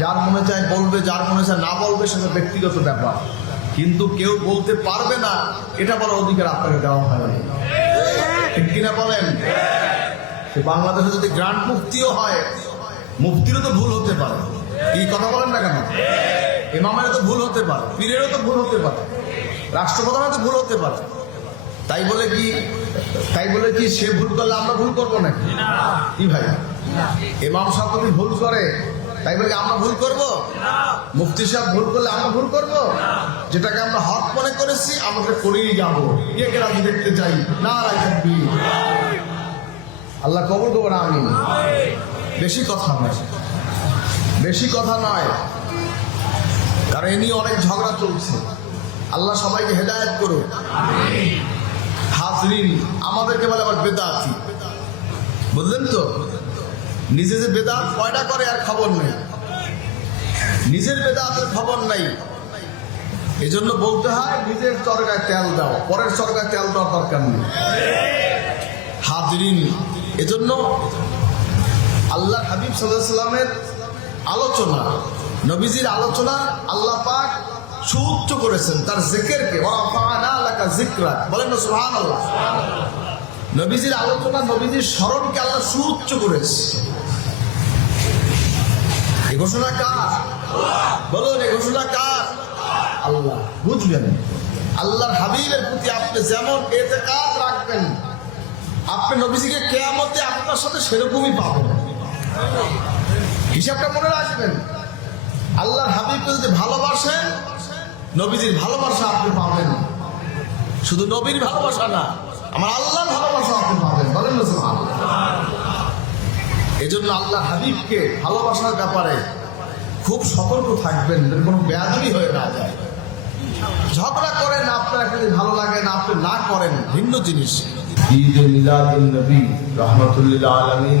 যার মনে চায় বলবে, যার মনে চায় না বলবে, সেটা ব্যক্তিগত ব্যাপার। কিন্তু কেউ বলতে পারবে না এটা বলার অধিকার আপনাকে দেওয়া হয়নি, ঠিক কিনা বলেন? বাংলাদেশে যদি গ্রান্ট মুফতিও হয়, মুফতিরও তো ভুল হতে পারে। কি কথা বলেন না কেন? ইমামেরও তো ভুল হতে পারে, পীরেরও তো ভুল হতে পারে, রাষ্ট্রপ্রধানেরও তো ভুল হতে পারে। তাই বলে কি সে ভুল করলে আমরা ভুল করবো নাকি? কি ভাই, ইমাম সাহেব যদি ভুল করে তাই বলে আমরা ভুল করব? মুফতি সাহেব ভুল করলে আমরা ভুল করব? যেটাকে আমরা হক মনে করেছি আমাদের করেই যাবো। কে রাজি দেখতে চাই না? আল্লাহ কবুল করবেন, আমিন। বেশি কথা নয়, কারণ এ নিয়ে অনেক ঝগড়া চলছে। আল্লাহ সবাইকে হেদায়েত করুন। হাজরিন, আমাদেরকে বলে আবার বেদাতি, বুঝলেন তো? নিজে যে বেদাত কয়টা করে আর খবর নেই, নিজের বেদাতের খবর নাই। এজন্য বলতে হয় নিজের চরকায় তেল দাও, পরের চরকায় তেল দেওয়ার দরকার নেই। হাজরিন, এজন্য আল্লাহ হাবিব সাল্লাল্লাহু আলাইহি সাল্লামের আলোচনা, নবীজির আলোচনা আল্লাহ পাক সুউচ্চ করেছেন তার জিকিরকে। ওয়ারাফা'না লাকা যিকরাক, বলেন না সুবহানাল্লাহ। নবীজির আলোচনা, নবীজির স্মরণকে আল্লাহ সুউচ্চ করেছে। এই ঘোষণা কার? বলুন, এই ঘোষণা কার? আল্লাহ। বুঝলেন, আল্লাহর হাবিবের প্রতি আপনি যেমন ইতিকাদ রাখবেন, আপনি নবীজিকে কিয়ামতে আপনার সাথে সেরকমই পাবেন। হিসাবটা মনে রাখবেন। আল্লাহর হাবিবকে যদি ভালোবাসেন, নবীজির ভালোবাসা আপনি পাবেন। শুধু নবীর ভালোবাসা না, আমার আল্লাহর ভালোবাসা আপনি পাবেন। বলেন না সুবহানাল্লাহ। এজন্য আল্লাহর হাবিবকে ভালোবাসার ব্যাপারে খুব সতর্ক থাকবেন, যেন কোনো বেয়াদবি হয়ে না যায়। ঝগড়া করেন, আপনার যদি ভালো লাগে না, আপনি না করেন, ভিন্ন জিনিস। ঈদে মিলাদুন নবী রাহমাতুল আলামিন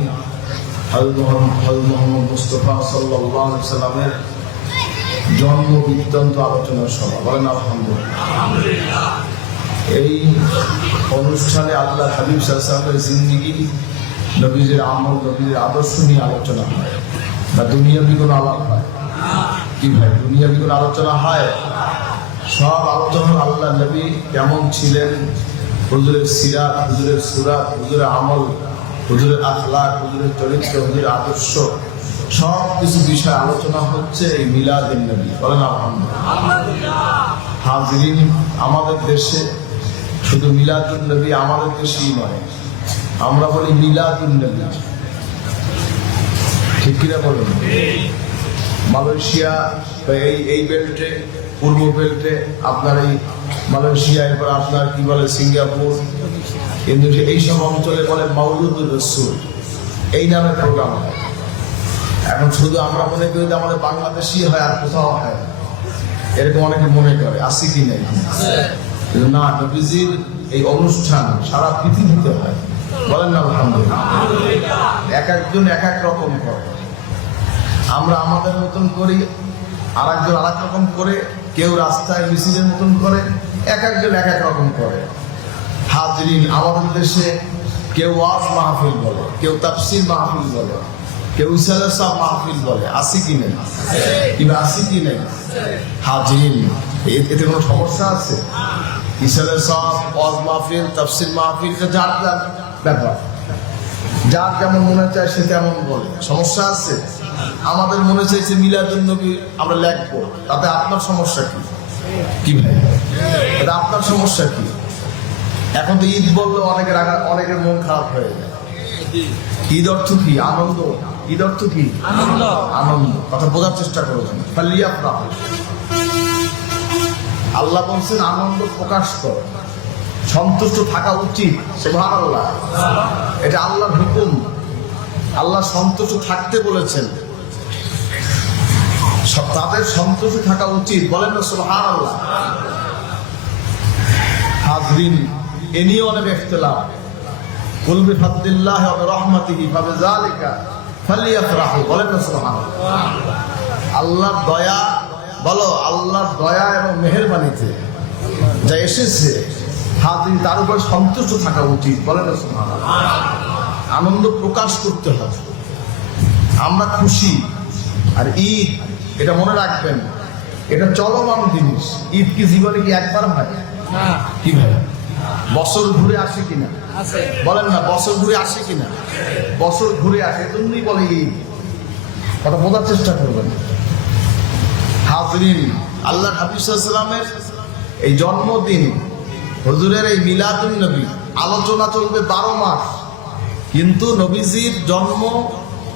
হযরত মুহাম্মদ মুস্তাফা সাল্লাল্লাহু আলাইহি ওয়াসাল্লামের জন্ম বৃত্তান্ত আলোচনার সভা। বলেন আলহামদুলিল্লাহ। এই অনুষ্ঠানে আল্লাহ হাবিব সাল্লাল্লাহু আলাইহি ওয়াসাল্লামের জিন্দেগি, নবীজির আমল, নবীজির আদর্শ নিয়ে আলোচনা হয়। বা দুনিয়াবি কোনো আলাপ হয়? কি ভাই, দুনিয়াবি কোনো আলোচনা হয়? সব আলোচনা আল্লাহ নবী কেমন ছিলেন, হুজুরের সিরাত, হুজুরের সুরাত, হুজুরের আমল, হুজুরের আখলাক, হুজুরের চরিত্র, হুজুরের আদর্শ, সব কিছু বিষয় আলোচনা হচ্ছে এই মিলাদুন নবী। বলেন আলহামদুলিল্লাহ। হাজরিন, আমাদের দেশে শুধু মিলাদুন নবী আমাদের দেশেই নয়, আমরা বলি মিলাদুন নবী, ঠিক কিনা বলুন? মালয়েশিয়া এই বেল্টে, পূর্ব বেল্টে, আপনার এই মালয়েশিয়া, এরপর আপনার কি বলে সিঙ্গাপুর, ইন্দোনেশিয়া, এইসব অঞ্চলে বলে মাউলুদুর রাসূল, এই নামে প্রোগ্রাম হয়। এখন শুধু আমরা মনে করি যে আমাদের বাংলাদেশই হয় আর কোথাও হয়, এরকম অনেকে মনে করে। আসি কি নেই? না, নবীজির এই অনুষ্ঠান সারা পৃথিবীতে হয়। বলেন না আলহামদুলিল্লাহ। এক একজন এক এক রকম করে, আমরা আমাদের মতন করি, আর একজন আর এক রকম করে, কেউ রাস্তায় মিছিলের মতন করে, এক একজন এক এক রকম করে। হাজরিন, আমাদের দেশে কেউ ওয়াজ মাহফিল বলে, কেউ তাফসীর মাহফিল বলে, কেউ ইসালাসাহ মাহফিল বলে। আসি কি নেই? কিংবা আসি কি নেই? হাজরিন, এতে কোনো সমস্যা আছে? ইসালাসাহ, ওয়াজ মাহফিল, তাফসীর মাহফিল, যার যার ব্যাপার, যার যেমন মনে চায় সে তেমন বলে। সমস্যা আছে? আমাদের মনে চাইছে মিলাদুন নবী আমরা লিখবো, তাতে আপনার সমস্যা কি? কি ভাই, এটা আপনার সমস্যা কি? এখন তো ঈদ বললে অনেকের মন খারাপ হয়ে যায়। ঈদ অর্থ কি? আনন্দ। ঈদ অর্থ কি? আনন্দ। কথা বোঝার চেষ্টা করবেন। আল্লাহ বলছেন আনন্দ প্রকাশ কর, সন্তুষ্ট থাকা উচিত। সুবহানাল্লাহ, এটা আল্লাহর হুকুম। আল্লাহ সন্তুষ্ট থাকতে বলেছেন, তাদের সন্তুষ্ট থাকা উচিত। বলেন না সুবহানাল্লাহ। হাজরিন, এ নিয়ে অনেক ইখতিলাফ। কুল বিফাদলিল্লাহি ওয়া বিরহমাতিহি ফাবিযালিকা ফালইফরাহু। বলেন না সুবহানাল্লাহ। আল্লাহর দয়া, বলো আল্লাহর দয়া এবং মেহেরবানিতে যা এসেছে, হাজরিন, তার উপর সন্তুষ্ট থাকা উচিত। বলেন না সুবহানাল্লাহ। আনন্দ প্রকাশ করতে হবে। আমরা খুশি, আর ঈদ এটা মনে রাখবেন, এটা চলমান জিনিস। ঈদ কি জীবনে কি একবার হয়? কি ভাই, বছর ঘুরে আসে কিনা? বলেন না, বছর ঘুরে আসে কিনা? বছর ঘুরে আসে, এজন্যই বলে ঈদ। কথা বোঝার চেষ্টা করবেন। হাজরিন, আল্লাহ হাবিব সাল্লাল্লাহু আলাইহি ওয়াসাল্লামের এই জন্মদিন, হুজুরের এই মিলাদুন নবী আলোচনা চলবে 12 মাস, কিন্তু নবীজির জন্ম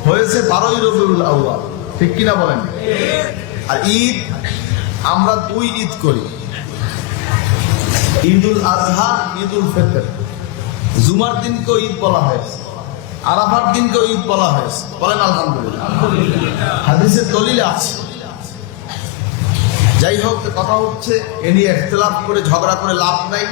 হয়েছে 12ই রবিউল আউয়াল, ঠিক কিনা বলেন? আর ঈদ আমরা 2 ঈদ করি, ঈদুল আজহা, ঈদুল ফিতর। জুমার দিনকেও ঈদ বলা হয়েছে, আরাফার দিনকেও ঈদ বলা হয়েছে। বলেন আলহামদুলিল্লাহ। হাদিসের দলিল আছে। যাই হোক, কথা হচ্ছে এ নিয়ে ইখতিলাফ করে ঝগড়া করে লাভ নাই।